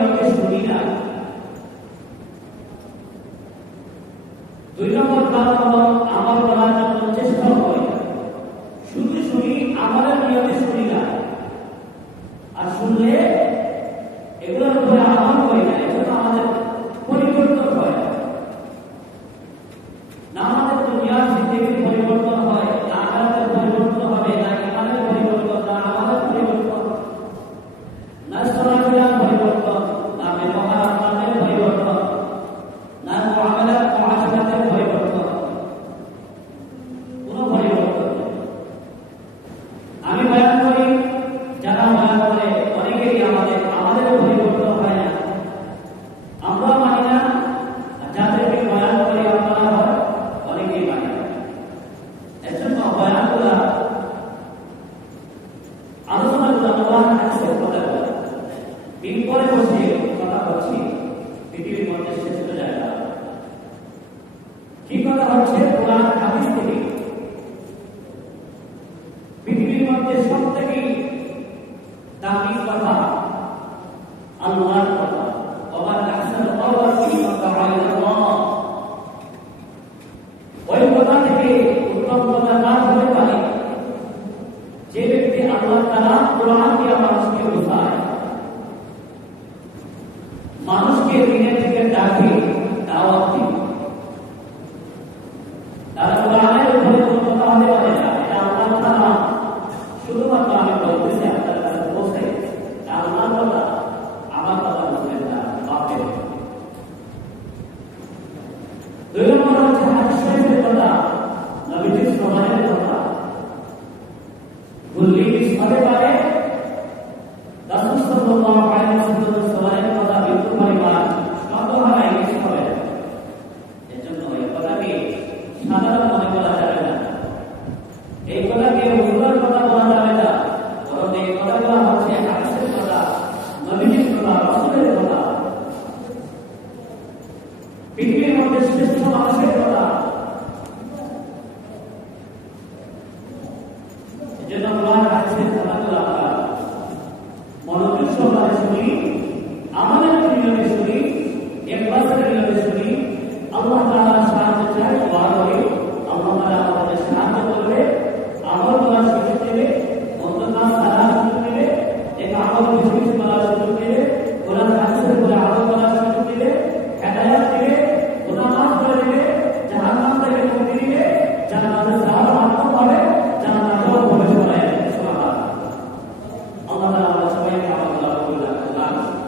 নিয়তে শুনি না। 2 নম্বর কারণ হলো আমল করার জন্য চেষ্টা করি না, শুধু শুনি আমলের নিয়তে শুনি না, আর শুনলে এগুলোর উপরে আমল করি না, এজন্য আমাদের পরিবর্তন হয় না। আমাদের দুনিয়ার জিন্দেগির পরিবর্তন হয় না, আখিরাতের পরিবর্তন হবে না, ইমানের পরিবর্তন না, আমাদের পরিবর্তন না, চলাফেরার পরিবর্তন না, ব্যবহার আচরণের পরিবর্তন না, মুআমালাত মুআশারাতের পরিবর্তন, কোনো পরিবর্তন নেই। আমি বয়ান করি, যারা বয়ান করে অনেকেই আমাদের পরিবর্তন হয় না, আমরা মানি না, যাদেরকে বয়ান করে আপনারা হয় অনেকেই মানি না। এর জন্য বয়ানগুলা আলোচনাগুলো আল্লাহর কাছে কথা বলে বিপরে বসে কথা বলছি, পৃথিবীর মধ্যে শ্রেষ্ঠ জায়গা কি কথা হচ্ছে কোরআন হাদিস থেকে। পৃথিবীর মধ্যে সব থেকে দামি কথা আল্লাহর কথা। ওমান আহসানু কাওলান মিম্মান দাআ ইলাল্লাহ। ওই কথা থেকে উত্তম কথা না হতে পারে যে ব্যক্তি আল্লাহ তাআলা কোরআন দিয়ে মানুষকে বোঝায়, মানুষকে দিনের দিকে ডাকে, দাওয়াত দিবে। তারা কোরআনের উপরে কোনো কথা হতে পারে না, এটা আল্লাহ তাআলা শুধুমাত্র আমি বলতেছি আপনার কাছে পৌঁছে, আল্লাহ তাআলা আমার কথা বলবেন না, বাপের। 2 নম্বর হচ্ছে হাদিস শরীফের কথা, নবীজির সমাজের কথা। ভুললে মিস হতে পারে, রাসূল সাল্লাল্লাহু আলাইহি ওয়াসাল্লামের সমাজের কথা বিলকুল পরিমাণ শব্দ হারাই মিস হবে না। এজন্য এই কথাকে সাধারণ মনে করা যাবে না, এই কথাকে হুজুরের কথা বলা যাবে না, বরং এই কথাগুলো হচ্ছে হাদিসের কথা, নবীজির কথা, রাসূলের কথা, পৃথিবীর মধ্যে শ্রেষ্ঠ মানুষের কথা। এজন্য কোরআন হাদিসের কথাগুলো আমরা মনোযোগ সহকারে শুনি, আমাদের নিয়মে শুনি, ইখলাসের নিয়মে শুনি। আল্লাহ তাআলার সাহায্য চাই, দোয়া করি আল্লাহ তাআলা আমাদের সাহায্য করবে, আমল করার সুযোগ দেবে, মন্দ কাজ ছাড়ার সুযোগ দেবে, এই আমল কিছু কিছু করা